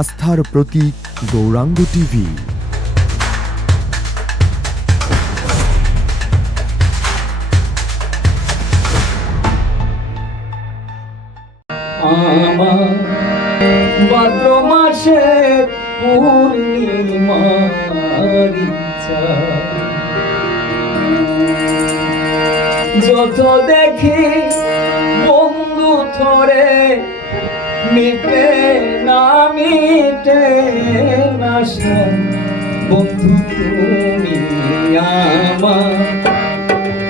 আস্থার প্রতীক গৌরাঙ্গ টিভি। আমার ভাদ্র মাসের পূর্ণিমার ইচ্ছা, যত দেখি বন্ধু থরে মিটে না বন্ধু তুমি আমার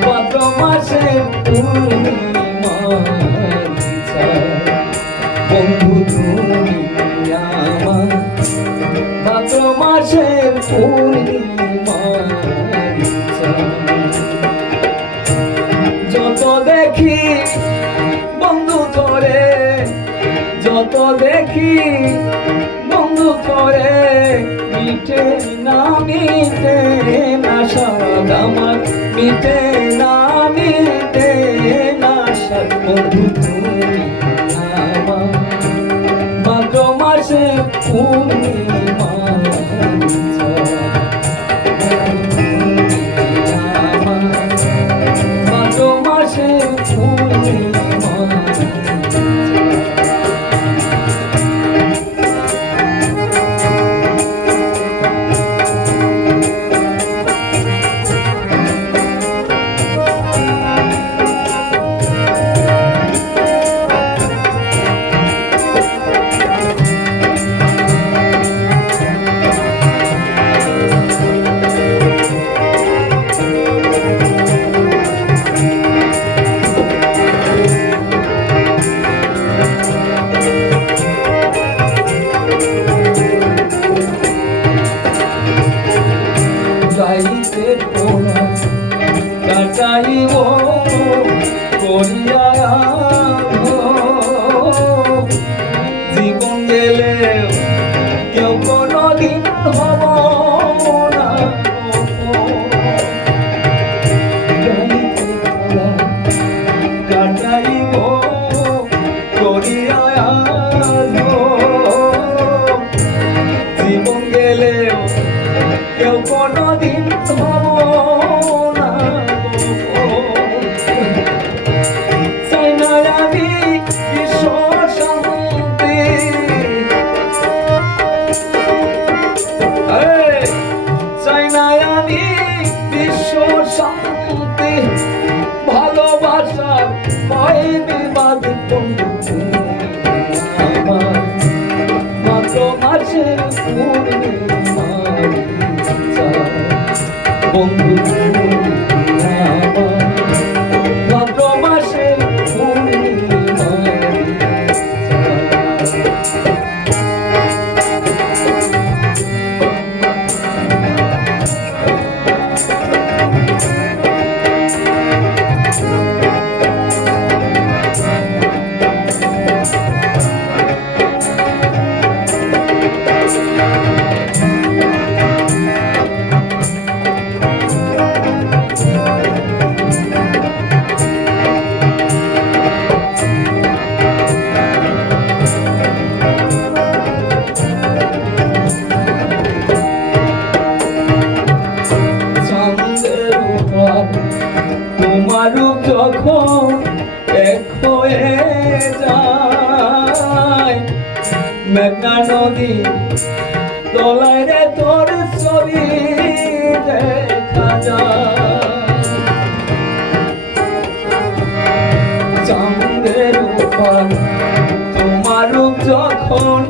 ভাদ্র মাসের পূর্ণিমার ইচ্ছা, বন্ধু তুমি আমার ভাদ্র মাসের পূর্ণিমার ইচ্ছা। যত দেখি বন্ধু তোরে, যত দেখি বন্ধু তোরে মিটে না স্বাদ আমার, মিটে না স্বাদ বন্ধু তুমি আমার ভাদ্র মাসে পূর্ণিমা। ভাদ্র মাসে পূর্ণিমা যাইতে তোরা কাটাইব করিয়া জীবন গেলে কেউ কোনদিন হব না। যাইতে তোরা কাটাইব করিয়া জীবন গেলে কেউ কোনদিন হব না। চাই না আমি বিশ্ব শান্তি, চাই না আমি বিশ্ব শান্তি, ভালোবাসার ভয় বিবাদ বন্ধু আমার ভাদ্র মাসের পূর্ণিমার ইচ্ছা, বন্ধু আমার ভাদ্র মাসের পূর্ণিমার তোমার রূপ যখন এক হয়ে যায়, মেঘনা নদী তলায় রে তোর ছবি দেখা যায়। চাঁদের উপর তোমার রূপ যখন